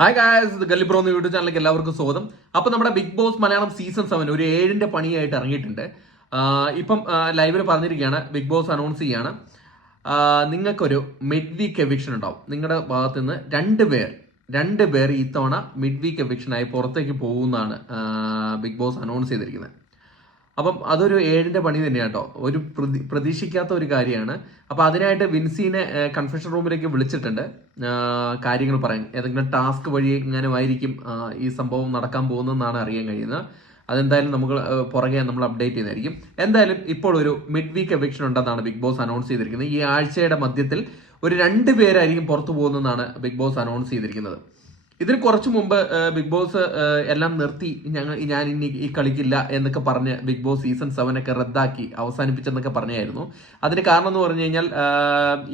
Hi guys, ഇത് ഗല്ലിപ്രോ എന്ന YouTube ചാനലിലേക്ക് എല്ലാവർക്കും സ്വാഗതം. അപ്പോൾ നമ്മുടെ ബിഗ് ബോസ് മലയാളം സീസൺ 7 ഒരു 7ന്റെ പണിയായിട്ട് ഇറങ്ങിയിട്ടുണ്ട്. ഇപ്പം ലൈവിൽ പറഞ്ഞിരിക്കുകയാണ്, ബിഗ് ബോസ് അനൗൺസ് ചെയ്യാണ്, നിങ്ങൾക്കൊരു മിഡ് വീക്ക് എവിക്ഷൻ ഉണ്ടാവും. നിങ്ങളുടെ ഭാഗത്തു നിന്ന് രണ്ട് പേർ ഇത്തവണ മിഡ് വീക്ക് എവിക്ഷനായി പുറത്തേക്ക് പോകുന്നതാണ് ബിഗ് ബോസ് അനൗൺസ് ചെയ്തിരിക്കുന്നത്. അപ്പം അതൊരു 7ന്റെ പണി തന്നെയാണ് കേട്ടോ. ഒരു പ്രതീക്ഷിക്കാത്ത ഒരു കാര്യമാണ്. അപ്പൊ അതിനായിട്ട് വിൻസിനെ കൺഫെഷൻ റൂമിലേക്ക് വിളിച്ചിട്ടുണ്ട്, കാര്യങ്ങൾ പറയാൻ. ഏതെങ്കിലും ടാസ്ക് വഴി ഇങ്ങനെ ആയിരിക്കും ഈ സംഭവം നടക്കാൻ പോകുന്നതെന്നാണ് അറിയാൻ കഴിയുന്നത്. അതെന്തായാലും നമുക്ക് പുറകെ നമ്മൾ അപ്ഡേറ്റ് ചെയ്യുന്നതായിരിക്കും. എന്തായാലും ഇപ്പോൾ ഒരു മിഡ് വീക്ക് എവിക്ഷൻ ഉണ്ടെന്നാണ് ബിഗ് ബോസ് അനൗൺസ് ചെയ്തിരിക്കുന്നത്. ഈ ആഴ്ചയുടെ മധ്യത്തിൽ ഒരു 2 പേരായിരിക്കും പുറത്തു പോകുന്നതെന്നാണ് ബിഗ് ബോസ് അനൗൺസ് ചെയ്തിരിക്കുന്നത്. ഇതിന് കുറച്ചു മുമ്പ് ബിഗ് ബോസ് എല്ലാം നിർത്തി, ഞാൻ ഇനി ഈ കളിക്കില്ല എന്നൊക്കെ പറഞ്ഞ് ബിഗ് ബോസ് സീസൺ 7 ഒക്കെ റദ്ദാക്കി അവസാനിപ്പിച്ചെന്നൊക്കെ പറഞ്ഞായിരുന്നു. അതിന് കാരണം എന്ന് പറഞ്ഞു കഴിഞ്ഞാൽ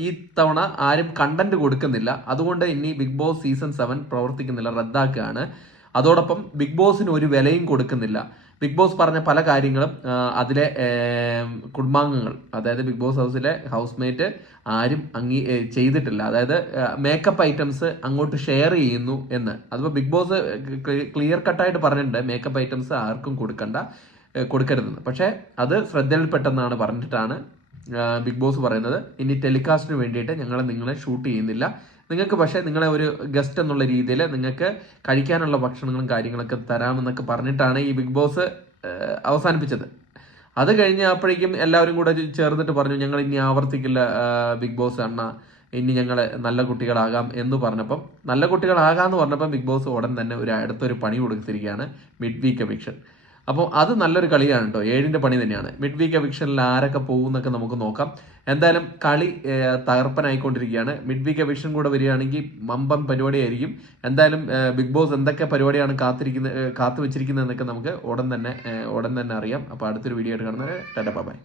ഈ തവണ ആരും കണ്ടന്റ് കൊടുക്കുന്നില്ല, അതുകൊണ്ട് ഇനി ബിഗ് ബോസ് സീസൺ 7 പ്രവർത്തിക്കുന്നില്ല, റദ്ദാക്കുകയാണ്. അതോടൊപ്പം ബിഗ് ബോസിന് ഒരു വിലയും കൊടുക്കുന്നില്ല. ബിഗ് ബോസ് പറഞ്ഞ പല കാര്യങ്ങളും അതിലെ കുടുംബാംഗങ്ങൾ, അതായത് ബിഗ് ബോസ് ഹൗസിലെ ഹൗസ്മേറ്റ് ആരും ചെയ്തിട്ടില്ല. അതായത് മേക്കപ്പ് ഐറ്റംസ് അങ്ങോട്ട് ഷെയർ ചെയ്യുന്നു എന്ന്. അതിപ്പോൾ ബിഗ് ബോസ് ക്ലിയർ കട്ടായിട്ട് പറഞ്ഞിട്ടുണ്ട്, മേക്കപ്പ് ഐറ്റംസ് ആർക്കും കൊടുക്കരുതെന്ന്. പക്ഷേ അത് ശ്രദ്ധയിൽപ്പെട്ടെന്നാണ് പറഞ്ഞിട്ടാണ് ബിഗ് ബോസ് പറയുന്നത്. ഇനി ടെലികാസ്റ്റിന് വേണ്ടിയിട്ട് ഞങ്ങൾ നിങ്ങളെ ഷൂട്ട് ചെയ്യുന്നില്ല, നിങ്ങൾക്ക് പക്ഷേ നിങ്ങളെ ഒരു ഗസ്റ്റ് എന്നുള്ള രീതിയിൽ നിങ്ങൾക്ക് കഴിക്കാനുള്ള ഭക്ഷണങ്ങളും കാര്യങ്ങളൊക്കെ തരാമെന്നൊക്കെ പറഞ്ഞിട്ടാണ് ഈ ബിഗ് ബോസ് അവസാനിപ്പിച്ചത്. അത് കഴിഞ്ഞപ്പോഴേക്കും എല്ലാവരും കൂടെ ചേർന്നിട്ട് പറഞ്ഞു, ഞങ്ങൾ ഇനി ആവർത്തിക്കില്ല ബിഗ് ബോസ് അണ്ണ, ഇനി ഞങ്ങൾ നല്ല കുട്ടികളാകാം എന്ന് പറഞ്ഞപ്പം, നല്ല കുട്ടികളാകാമെന്ന് പറഞ്ഞപ്പം ബിഗ് ബോസ് ഉടൻ തന്നെ അടുത്തൊരു പണി കൊടുത്തിരിക്കുകയാണ്, മിഡ് വീക്ക് എവിക്ഷൻ. അപ്പോൾ അത് നല്ലൊരു കളിയാണ് കേട്ടോ, 7ന്റെ പണി തന്നെയാണ്. മിഡ് വീക്ക് എവിക്ഷനിൽ ആരൊക്കെ പോകുന്നൊക്കെ നമുക്ക് നോക്കാം. എന്തായാലും കളി തകർപ്പനായിക്കൊണ്ടിരിക്കുകയാണ്. മിഡ് വീക്ക് എവിക്ഷൻ കൂടെ വരികയാണെങ്കിൽ മമ്പം പരിപാടിയായിരിക്കും. എന്തായാലും ബിഗ് ബോസ് എന്തൊക്കെ പരിപാടിയാണ് കാത്തു വെച്ചിരിക്കുന്നത് എന്നൊക്കെ നമുക്ക് ഉടൻ തന്നെ അറിയാം. അപ്പോൾ അടുത്തൊരു വീഡിയോ ആയിട്ട് കാണുന്നത് ടാറ്റാ ബൈ.